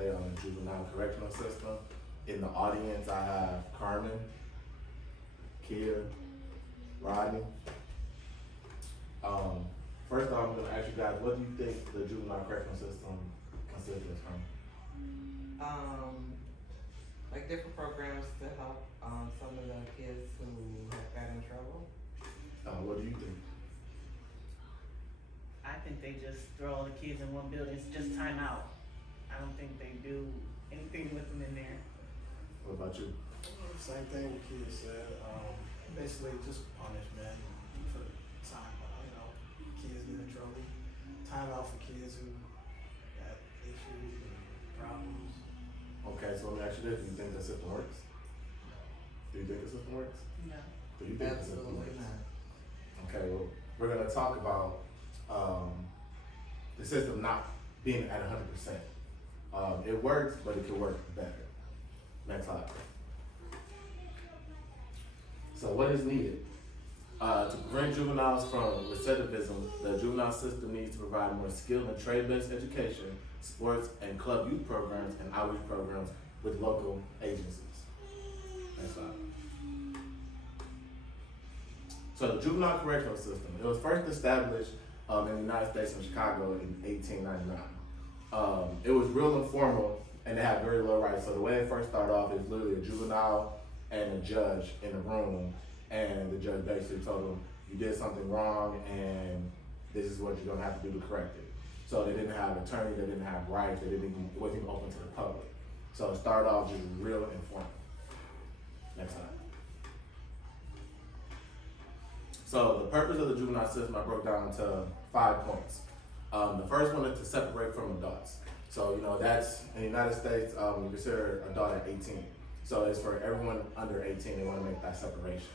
today on the juvenile correctional system. In the audience, I have Carmen, Kia, Rodney. First off, I'm going to ask you guys, what do you think the juvenile correctional system consists of? Like different programs to help some of the kids who have got in trouble. What do you think? I think they just throw all the kids in one building. It's just time out. I don't think they do anything with them in there. What about you? Same thing the kids said. Basically just punishment for the time, kids get in trouble. Time out for kids who got issues and problems. Okay, so let me ask you this. Do you think the system works? Do you think the system works? No. Do you think the system Absolutely works? not. Okay, well, we're going to talk about the system not being at 100%. It works, but it could work better. Next slide. So what is needed? To prevent juveniles from recidivism, the juvenile system needs to provide more skilled and trade-based education, sports and club youth programs, and outreach programs with local agencies. Next slide. So the juvenile correctional system, it was first established in the United States in Chicago in 1899. It was real informal and they had very low rights. So the way it first started off is literally a juvenile and a judge in a room, and the judge basically told them, you did something wrong and this is what you're gonna have to do to correct it. So they didn't have attorney, they didn't have rights, it wasn't even open to the public. So it started off just real informal. Next slide. So the purpose of the juvenile system I broke down into 5 points. The first one is to separate from adults. So, that's in the United States, you consider adult at 18. So it's for everyone under 18, they want to make that separation.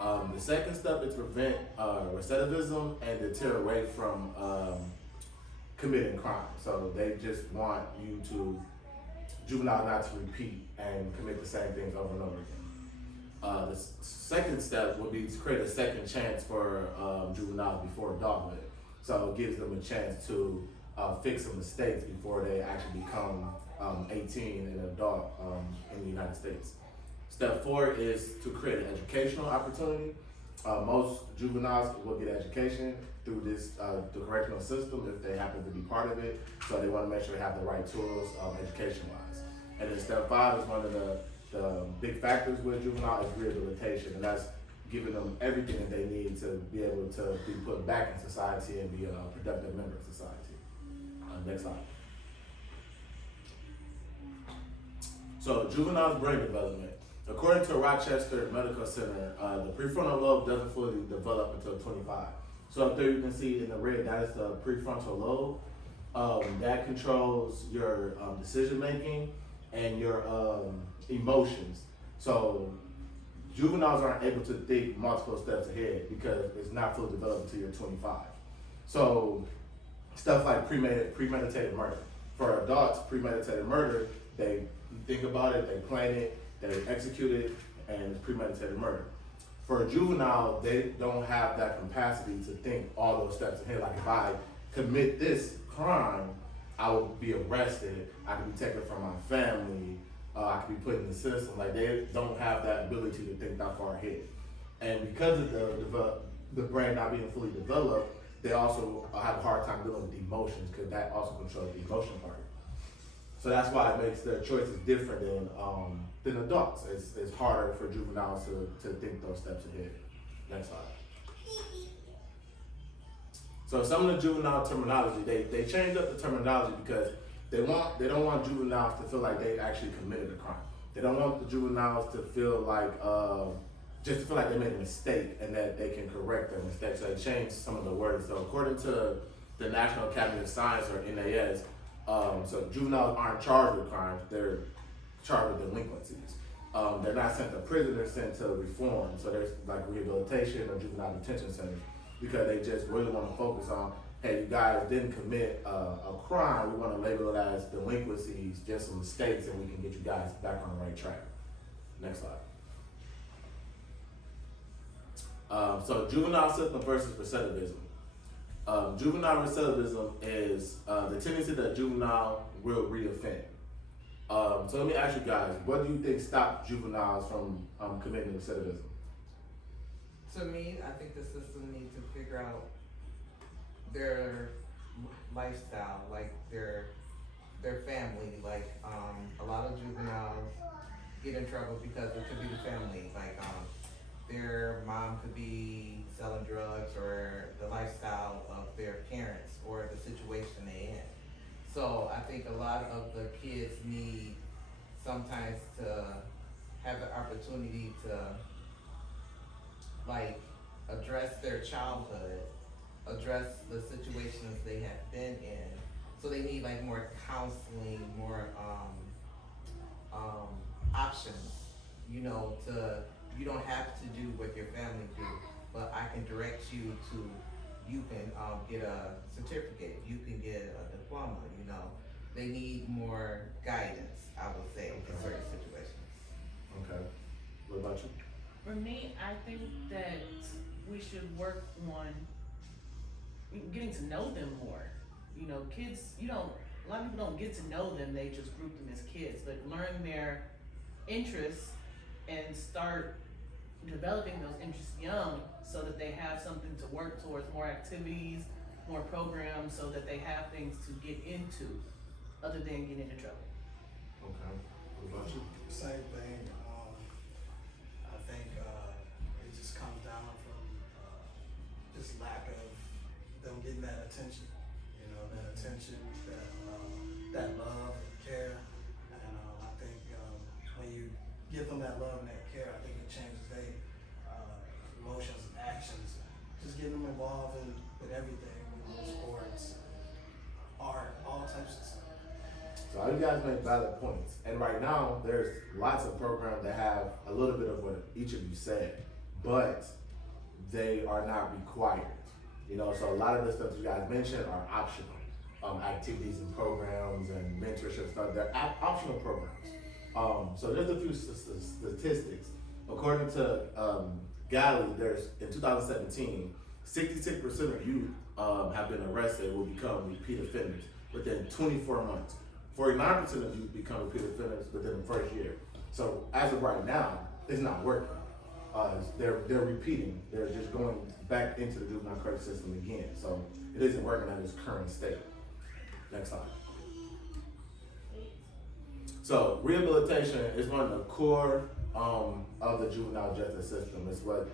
The second step is to prevent recidivism and deter away from committing crime. So they just want juvenile not to repeat and commit the same things over and over again. The second step would be to create a second chance for juveniles before adulthood. So it gives them a chance to fix some mistakes before they actually become 18 and an adult in the United States. Step 4 is to create an educational opportunity. Most juveniles will get education through the correctional system if they happen to be part of it. So they want to make sure they have the right tools education-wise. And then step 5 is one of the big factors with juvenile is rehabilitation, and that's giving them everything that they need to be able to be put back in society and be a productive member of society. Next slide. So juveniles brain development. According to Rochester Medical Center, the prefrontal lobe doesn't fully develop until 25. So up there you can see in the red, that is the prefrontal lobe. That controls your decision making and your emotions. So juveniles aren't able to think multiple steps ahead because it's not fully developed until you're 25. So stuff like premeditated murder. For adults, premeditated murder, they think about it, they plan it, they execute it, and it's premeditated murder. For a juvenile, they don't have that capacity to think all those steps ahead. Like if I commit this crime, I will be arrested, I can be taken from my family, I can be put in the system. Like they don't have that ability to think that far ahead. And because of the brain not being fully developed, they also have a hard time dealing with the emotions because that also controls the emotion part. So that's why it makes their choices different than adults. It's harder for juveniles to think those steps ahead. Next slide. So some of the juvenile terminology, they changed up the terminology because they don't want juveniles to feel like they actually committed a crime. They don't want the juveniles to feel like just to feel like they made a mistake and that they can correct their mistake. So they changed some of the words. So according to the National Academy of Science, or NAS, so juveniles aren't charged with crimes, they're charged with delinquencies. They're not sent to prison, they're sent to reform. So there's like rehabilitation or juvenile detention centers because they just really want to focus on, hey, you guys didn't commit a crime, we want to label it as delinquencies, just some mistakes, and we can get you guys back on the right track. Next slide. So juvenile system versus recidivism. Juvenile recidivism is the tendency that juvenile will reoffend. So let me ask you guys, what do you think stopped juveniles from committing recidivism? To me, I think the system needs to figure out their lifestyle, like their family. Like a lot of juveniles get in trouble because it could be the family. Like their mom could be selling drugs, or the lifestyle of their parents, or the situation they in. So I think a lot of the kids need sometimes to have the opportunity to like address their childhood, address the situations they have been in. So they need like more counseling, more options, you know, you don't have to do what your family do, but I can direct you to, you can get a certificate, you can get a diploma, you know. They need more guidance, I would say, in certain situations. Okay. What about you? For me, I think that we should work on getting to know them more. You know, kids, a lot of people don't get to know them, they just group them as kids, but learn their interests and start developing those interests young so that they have something to work towards, more activities, more programs, so that they have things to get into other than getting into trouble. Okay. What about you? Same thing. I think it just comes down from just lack of them getting that attention. You know, that attention, that love and care. And I think when you give them that love and that care, I think it changes their emotions and actions. Just getting them involved with everything, sports, art, all types of stuff. So all you guys make valid points. And right now, there's lots of programs that have a little bit of what each of you said, but they are not required. You know, so a lot of the stuff you guys mentioned are optional. Activities and programs and mentorship stuff, they're optional programs. So there's a few statistics. According to Galley, there's in 2017, 66% of youth have been arrested will become repeat offenders within 24 months. 49% of youth become repeat offenders within the first year. So as of right now, it's not working. They're repeating. They're just going back into the juvenile court system again. So it isn't working at its current state. Next slide. So rehabilitation is one of the core of the juvenile justice system. It's what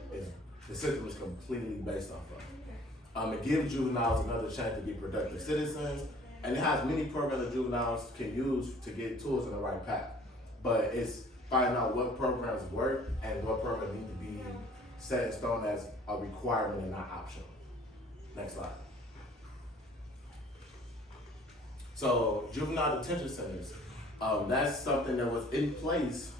the system is completely based off of. It gives juveniles another chance to be productive citizens, and it has many programs that juveniles can use to get tools on the right path. But it's finding out what programs work and what programs need to be set in stone as a requirement and not optional. Next slide. So juvenile detention centers, that's something that was in place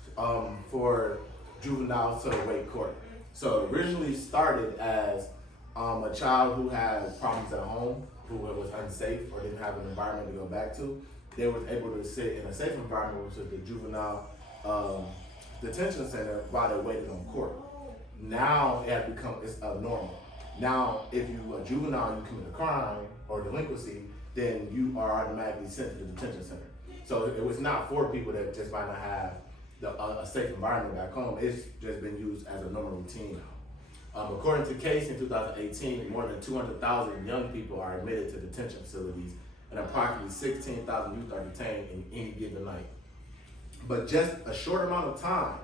for juveniles to await court. So originally started as a child who had problems at home, who was unsafe or didn't have an environment to go back to. They were able to sit in a safe environment, which is the juvenile detention center, while they waited on court. Now it has become normal. Now, if you a juvenile, you commit a crime or delinquency, then you are automatically sent to the detention center. So it was not for people that just might not have a safe environment back home. It's just been used as a normal routine now. According to Case in 2018, more than 200,000 young people are admitted to detention facilities, and approximately 16,000 youth are detained in any given night. But just a short amount of time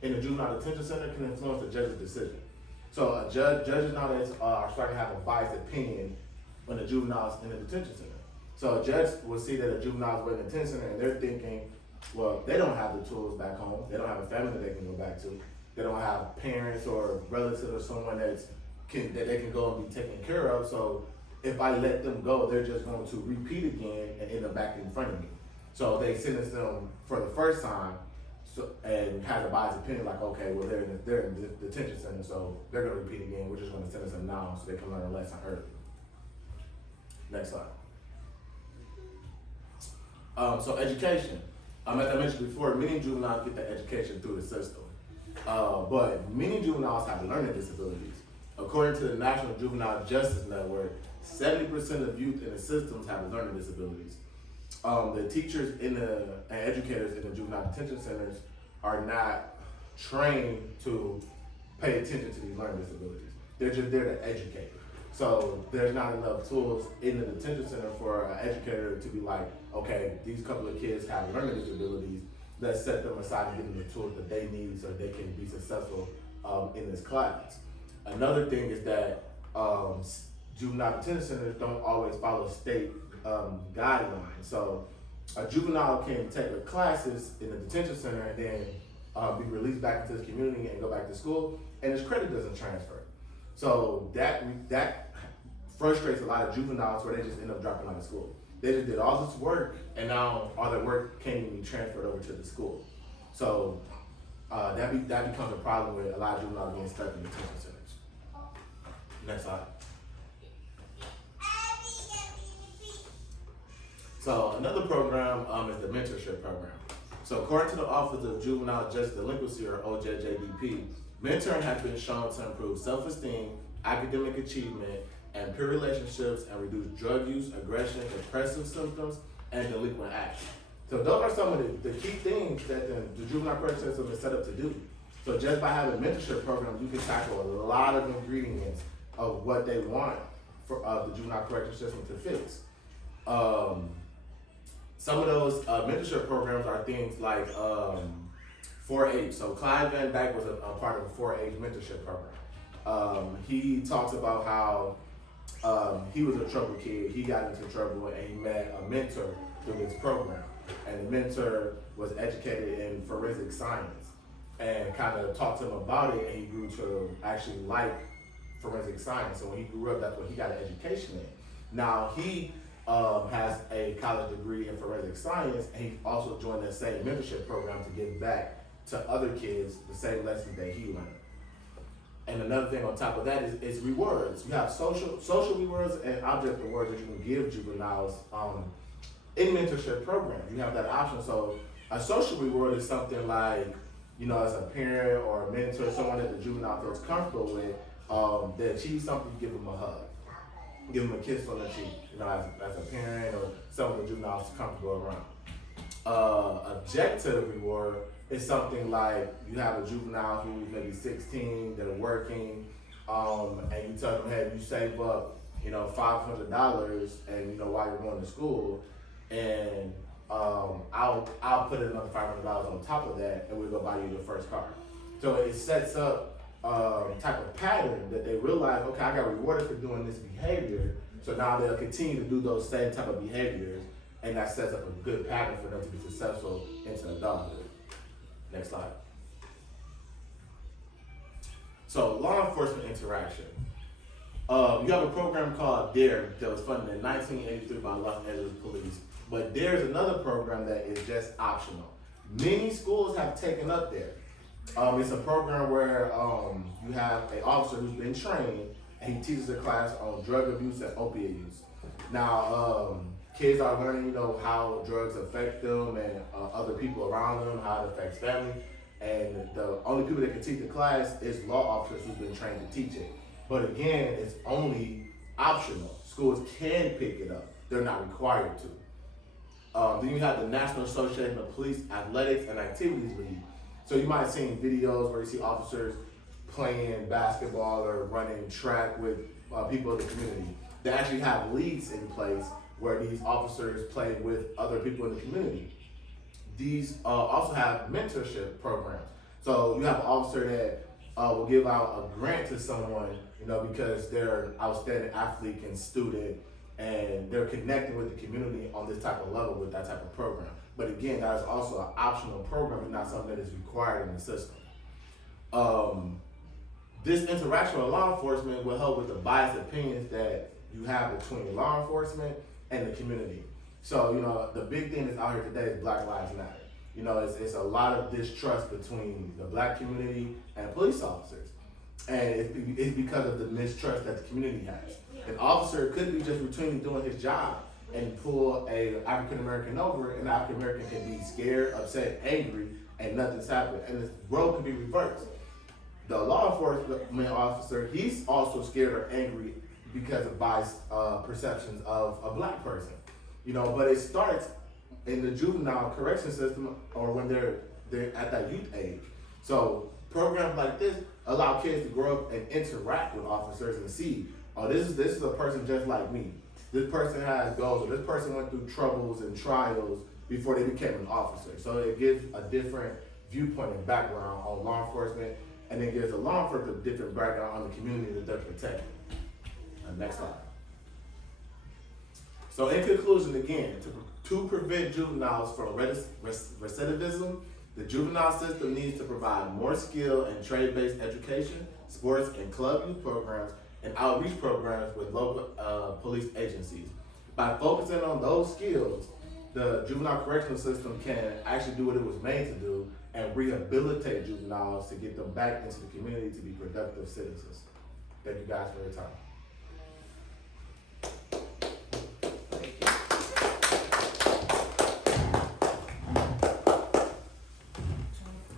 in a juvenile detention center can influence the judge's decision. So judges nowadays are starting to have a biased opinion when the juvenile's in the detention center. So a judge will see that a juvenile's in the detention center and they're thinking, well, they don't have the tools back home. They don't have a family that they can go back to. They don't have parents or relatives or someone that they can go and be taken care of. So if I let them go, they're just going to repeat again and end up back in front of me. So they sentence them for the first time, and has a biased opinion like, okay, well, they're in the detention center, so they're going to repeat again. We're just going to sentence them now so they can learn a lesson early. Next slide. So education. As I mentioned before, many juveniles get their education through the system. But many juveniles have learning disabilities. According to the National Juvenile Justice Network, 70% of youth in the systems have learning disabilities. The teachers and educators in the juvenile detention centers are not trained to pay attention to these learning disabilities. They're just there to educate. So there's not enough tools in the detention center for an educator to be like, okay, these couple of kids have learning disabilities. Let's set them aside and give them the tools that they need so they can be successful in this class. Another thing is that juvenile detention centers don't always follow state guidelines. So a juvenile can take the classes in the detention center and then be released back into the community and go back to school, and his credit doesn't transfer. So that frustrates a lot of juveniles where they just end up dropping out of school. They just did all this work, and now all their work can't even be transferred over to the school. So that becomes a problem with a lot of juveniles being stuck in detention centers. Next slide. So another program is the mentorship program. So according to the Office of Juvenile Justice Delinquency, or OJJDP, mentoring has been shown to improve self-esteem, academic achievement, and peer relationships, and reduce drug use, aggression, depressive symptoms, and delinquent action. So those are some of the key things that the juvenile correction system is set up to do. So just by having mentorship programs, you can tackle a lot of ingredients of what they want for the juvenile correction system to fix. Some of those mentorship programs are things like 4-H. So Clyde Van Dyke was a part of a 4-H mentorship program. He talks about how he was a troubled kid. He got into trouble and he met a mentor through this program. And the mentor was educated in forensic science and kind of talked to him about it, and he grew to actually like forensic science. So when he grew up, that's what he got an education in. Now he has a college degree in forensic science, and he also joined that same mentorship program to give back to other kids the same lessons that he learned. And another thing on top of that is rewards. You have social rewards and object rewards that you can give juveniles in mentorship programs. You have that option. So a social reward is something like, as a parent or a mentor, someone that the juvenile feels comfortable with, they achieve something, you give them a hug. Give them a kiss on the cheek, as a parent or someone the juvenile is comfortable around. Objective reward is something like you have a juvenile who's maybe 16, they're working, and you tell them, hey, you save up, $500, and while you're going to school, and I'll put another $500 on top of that, and we'll go buy you the first car. So it sets up type of pattern that they realize, okay, I got rewarded for doing this behavior, so now they'll continue to do those same type of behaviors, and that sets up a good pattern for them to be successful into adulthood. Next slide. So law enforcement interaction. You have a program called DARE that was funded in 1983 by Los Angeles Police, but there's another program that is just optional. Many schools have taken up DARE. It's a program where you have an officer who's been trained, and he teaches a class on drug abuse and opiate use. Now, kids are learning, how drugs affect them and other people around them, how it affects family. And the only people that can teach the class is law officers who've been trained to teach it. But again, it's only optional. Schools can pick it up. They're not required to. Then you have the National Association of Police Athletics and Activities League. So you might have seen videos where you see officers playing basketball or running track with people in the community. They actually have leagues in place where these officers play with other people in the community. These also have mentorship programs. So you have an officer that will give out a grant to someone, because they're an outstanding athlete and student, and they're connecting with the community on this type of level with that type of program. But again, that is also an optional program and not something that is required in the system. This interaction with law enforcement will help with the biased opinions that you have between law enforcement and the community. So, the big thing that's out here today is Black Lives Matter. It's a lot of distrust between the Black community and police officers. And it's because of the mistrust that the community has. An officer could be just routinely doing his job and pull a African American over, and the African American can be scared, upset, angry, and nothing's happened. And the role can be reversed. The law enforcement officer, he's also scared or angry because of biased perceptions of a black person. But it starts in the juvenile correction system or when they're at that youth age. So programs like this allow kids to grow up and interact with officers and see, oh, this is a person just like me. This person has goals, or this person went through troubles and trials before they became an officer. So it gives a different viewpoint and background on law enforcement, and it gives the law enforcement a different background on the community that they're protecting. Next slide. So in conclusion, again, to prevent juveniles from recidivism, the juvenile system needs to provide more skill and trade-based education, sports and club youth programs, and outreach programs with local police agencies. By focusing on those skills, the juvenile correctional system can actually do what it was made to do and rehabilitate juveniles to get them back into the community to be productive citizens. Thank you guys for your time.